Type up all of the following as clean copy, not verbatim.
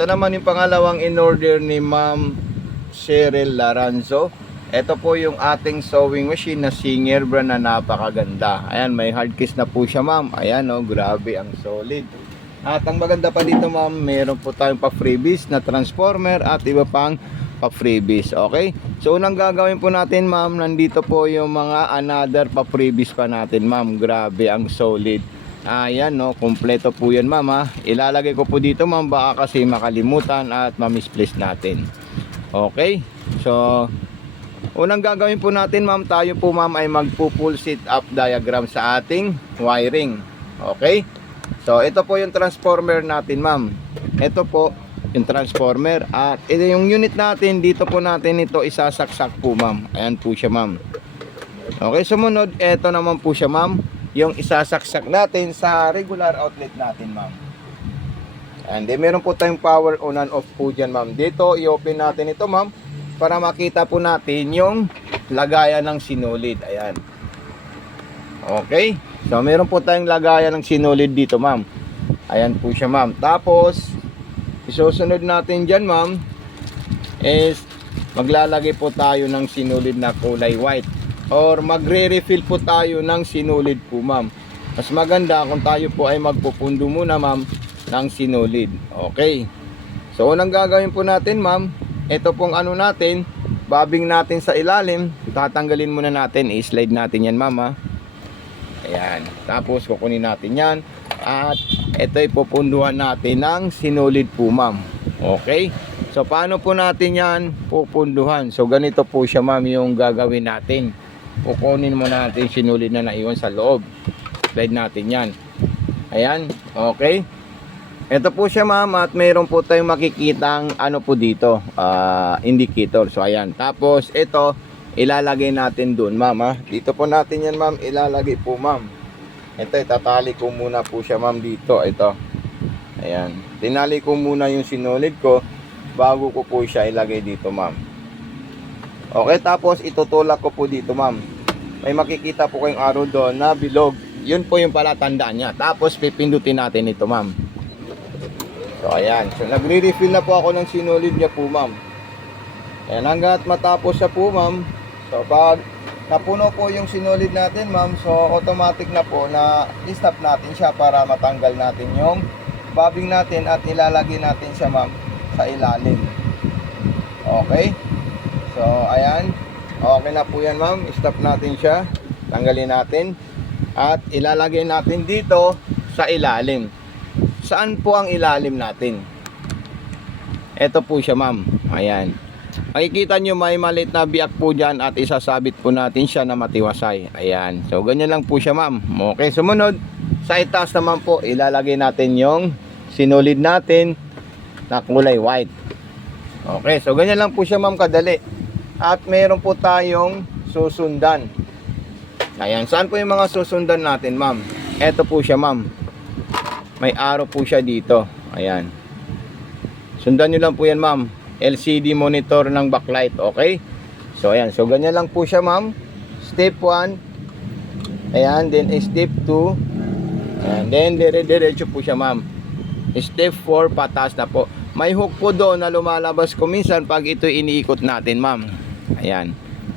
Ito naman yung pangalawang in-order ni Ma'am Cheryl Laranzo. Ito po yung ating sewing machine na Singer brand na napakaganda. Ayan, may hard case na po siya ma'am. Ayan oh, grabe ang solid. At ang maganda pa dito ma'am, meron po tayong pa-freebies na transformer at iba pang pa-freebies. Okay? So unang gagawin po natin ma'am, nandito po yung mga another pa-freebies pa natin ma'am. Grabe ang solid. Ayan no, kompleto po yan ma'am ha. Ilalagay ko po dito ma'am, baka kasi makalimutan at ma-misplace natin. Okay? So unang gagawin po natin ma'am, tayo po ma'am ay magpo-full sit up diagram sa ating wiring. Okay? So ito po yung transformer natin ma'am. Ito po yung transformer at ito yung unit natin. Dito po natin ito isasaksak po ma'am. Ayan po siya ma'am. Okay, sumunod ito naman po siya ma'am, yung isasaksak natin sa regular outlet natin ma'am. And then meron po tayong power on and off po dyan ma'am. Dito i-open natin ito ma'am, para makita po natin yung lagayan ng sinulid. Ayan. Okay. So meron po tayong lagayan ng sinulid dito ma'am. Ayan po siya ma'am. Tapos isusunod natin dyan ma'am is maglalagay po tayo ng sinulid na kulay white, or magre-refill po tayo ng sinulid po ma'am. Mas maganda kung tayo po ay magpupundo muna ma'am ng sinulid. Okay. So unang gagawin po natin ma'am, ito pong ano natin, bobbing natin sa ilalim, tatanggalin muna natin, i-slide natin yan mama. Ayan, tapos kukunin natin yan at ito ipupunduhan natin ng sinulid po ma'am. Okay, so paano po natin yan pupunduhan? So ganito po siya ma'am yung gagawin natin. Kukunin muna natin sinulid na naiwan sa loob, slide natin yan. Ayan, okay. Ito po siya ma'am at mayroon po tayong makikitang ano po dito, indicator. So ayan, tapos ito ilalagay natin doon ma'am ha. Dito po natin yan ma'am ilalagay po ma'am. Ito itatali ko muna po siya ma'am dito. Ito, ayan, tinali ko muna yung sinulid ko bago ko po siya ilagay dito ma'am. Okay, tapos itutulak ko po dito ma'am. May makikita po kayong arrow doon na bilog. Yun po yung palatandaan niya. Tapos pipindutin natin ito ma'am. So ayan, so nagre-refill na po ako ng sinulid niya po ma'am. Ayan, hanggat matapos siya po ma'am. So pag napuno po yung sinulid natin ma'am, so automatic na po na i-stop natin siya para matanggal natin yung bobbing natin at ilalagay natin siya ma'am sa ilalim. Okay. So ayan, okay na po yan ma'am. I-stop natin siya, tanggalin natin at ilalagay natin dito sa ilalim. Saan po ang ilalim natin? Ito po siya ma'am. Ayan. Makikita nyo may maliit na biyak po dyan at isasabit po natin siya na matiwasay. Ayan. So ganyan lang po siya ma'am. Okay, sumunod sa itaas naman po ilalagay natin yung sinulid natin na kulay white. Okay, so ganyan lang po siya ma'am kadali. At meron po tayong susundan. Ayan. Saan po yung mga susundan natin ma'am? Ito po siya ma'am. May arrow po siya dito. Ayan. Sundan nyo lang po yan ma'am. LCD monitor ng backlight. Okay. So ayan. So ganyan lang po siya ma'am. Step 1. Ayan. Then step 2. And then dire-diretso po siya ma'am. Step 4 pataas na po. May hook po doon na lumalabas ko minsan pag ito iniikot natin ma'am. Ayan.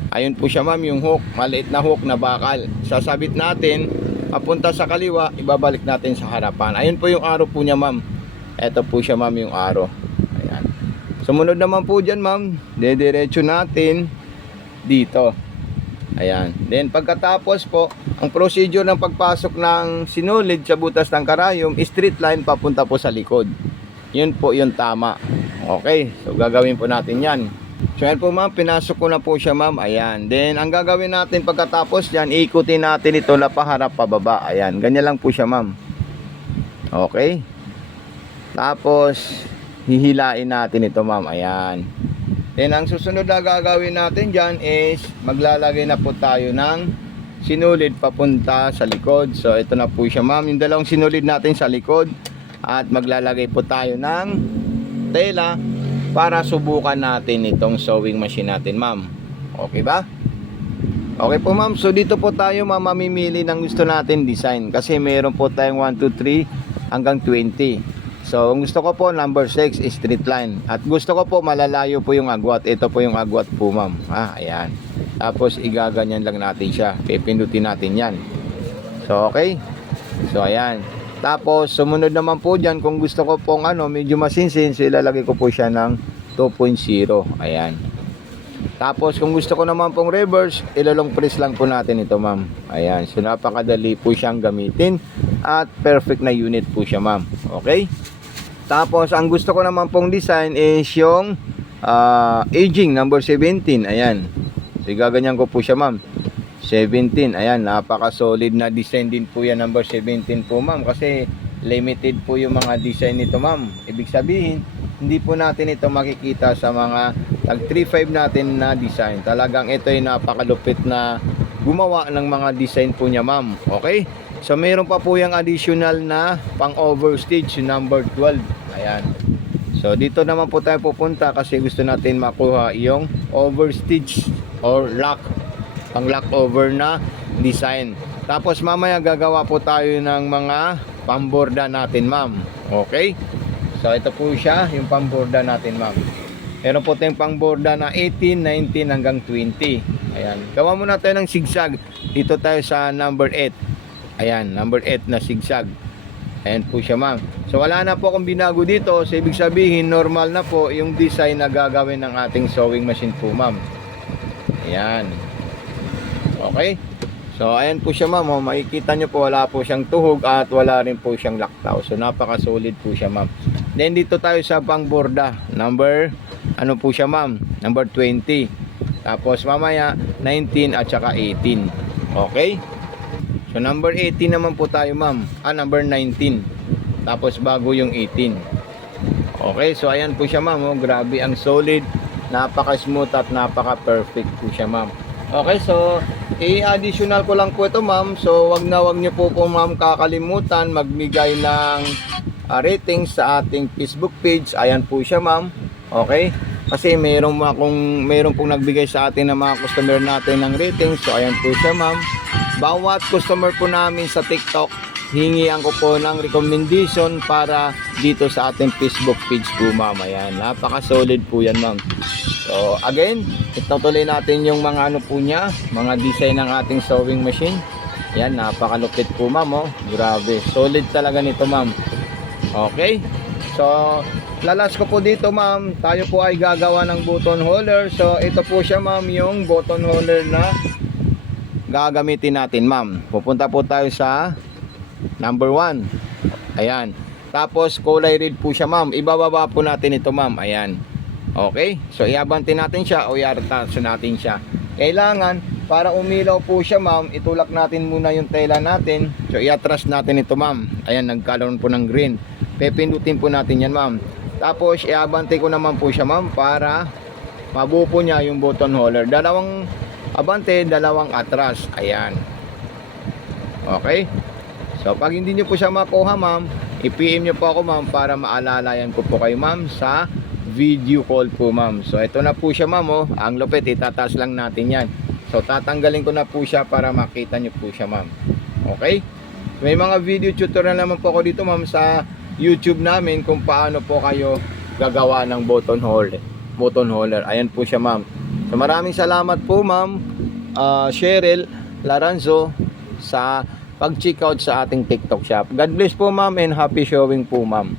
Ayun po siya ma'am yung hook. Maliit na hook na bakal. Sasabit natin papunta sa kaliwa, ibabalik natin sa harapan. Ayun po yung arrow po niya ma'am. Ito po siya ma'am yung arrow. Ayan. Sumunod naman po dyan ma'am, dediretso natin dito. Ayan. Then pagkatapos po, ang procedure ng pagpasok ng sinulid sa butas ng karayom, straight line papunta po sa likod. Yun po yung tama. Okay, so gagawin po natin yan. So yan po ma'am, pinasok ko na po siya ma'am. Ayan. Then ang gagawin natin pagkatapos yan, ikutin natin ito na paharap pababa. Ayan, ganyan lang po siya ma'am. Okay. Tapos hihilain natin ito ma'am. Ayan. Then ang susunod na gagawin natin dyan is maglalagay na po tayo ng sinulid papunta sa likod. So ito na po siya ma'am, yung dalawang sinulid natin sa likod. At maglalagay po tayo ng tela para subukan natin itong sewing machine natin ma'am. Okay ba? Okay po ma'am. So dito po tayo ma'am mamimili ng gusto natin design. Kasi meron po tayong 1, 2, 3 hanggang 20. So, ang gusto ko po, number 6, straight line. At gusto ko po, malalayo po yung agwat. Ito po yung agwat po, ma'am. Ayan. Tapos, igaganyan lang natin siya. Pipindutin natin yan. So, okay. So, ayan. Tapos, sumunod naman po dyan, kung gusto ko pong medyo masinsin, so ilalagay ko po siya ng 2.0. Ayan. Tapos, kung gusto ko naman pong reverse, ilalong press lang po natin ito, ma'am. Ayan. So, napakadali po siyang gamitin. At perfect na unit po siya, ma'am. Okay. Tapos, ang gusto ko naman pong design is yung aging, number 17. Ayan. So, gaganyan ko po siya, ma'am. 17, ayan, napaka-solid na design din po yan, number 17 po, ma'am. Kasi limited po yung mga design nito, ma'am. Ibig sabihin, hindi po natin ito makikita sa mga tag 3.5 natin na design. Talagang ito ay napakalupit na gumawa ng mga design po niya, ma'am. Okay? So, mayroon pa po yung additional na pang overstitch, number 12. Ayan. So, dito naman po tayo pupunta kasi gusto natin makuha yung overstitch or lock, pang lock over na design. Tapos mamaya gagawa po tayo ng mga pamborda natin, ma'am. Okay? So ito po siya, yung pamborda natin, ma'am. Meron po tayong pamborda na 18, 19 hanggang 20. Ayan. Gawa muna tayo ng zigzag. Dito tayo sa number 8. Ayan, number 8 na zigzag. Ayan po siya, ma'am. So wala na po akong binago dito. So ibig sabihin, normal na po yung design na gagawin ng ating sewing machine po, ma'am. Ayan. Okay? So, ayan po siya, ma'am. Makikita nyo po, wala po siyang tuhog at wala rin po siyang laktaw. So, napaka-solid po siya, ma'am. Then, dito tayo sa pangborda. Number, ano po siya, ma'am? Number 20. Tapos, mamaya, 19 at saka 18. Okay? So, number 18 naman po tayo, ma'am. Number 19. Tapos, bago yung 18. Okay? So, ayan po siya, ma'am. Oh, grabe, ang solid. Napaka-smooth at napaka-perfect po siya, ma'am. Okay, so i-additional ko lang po ito, ma'am. So wag niyo po ma'am kakalimutan magbigay ng ratings sa ating Facebook page. Ayan po siya, ma'am. Okay? Kasi mayroon pong nagbigay sa atin ng mga customer natin ng ratings. So ayan po siya, ma'am. Bawat customer po namin sa TikTok, hingian ko po ng recommendation para dito sa ating Facebook page po, ma'am. Ayan, napaka-solid po yan, ma'am. So, again, itutuloy natin yung mga po niya, mga design ng ating sewing machine. Yan, napakalupit po, ma'am, oh. Grabe, solid talaga nito, ma'am. Okay? So, lalas ko po dito, ma'am. Tayo po ay gagawa ng button holder. So, ito po siya, ma'am, yung button holder na gagamitin natin, ma'am. Pupunta po tayo sa number 1. Ayan. Tapos, kulay red po siya, ma'am. Ibababa po natin ito, ma'am. Ayan. Okay, so iabantin natin siya o i-attach natin siya. Kailangan, para umilaw po siya, ma'am, itulak natin muna yung tela natin. So i-attach natin ito, ma'am. Ayan, nagkaroon po ng green. Pepindutin po natin yan, ma'am. Tapos iabante ko naman po siya, ma'am, para mabuo po niya yung button holder. Dalawang abante, dalawang atras. Ayan. Okay. So pag hindi nyo po siya makuha, ma'am, i-PM nyo po ako, ma'am, para maalalayan ko po kayo, ma'am, sa video call po, ma'am. So ito na po siya, ma'am, oh. Ang lupit, itataas lang natin yan. So tatanggalin ko na po siya para makita nyo po siya, ma'am. Okay? May mga video tutorial naman po ako dito, ma'am, sa YouTube namin kung paano po kayo gagawa ng button holder. Ayan po siya, ma'am. So maraming salamat po, ma'am Cheryl Laranzo, sa pag-check out sa ating TikTok shop. God bless po, ma'am, and happy showing po, ma'am.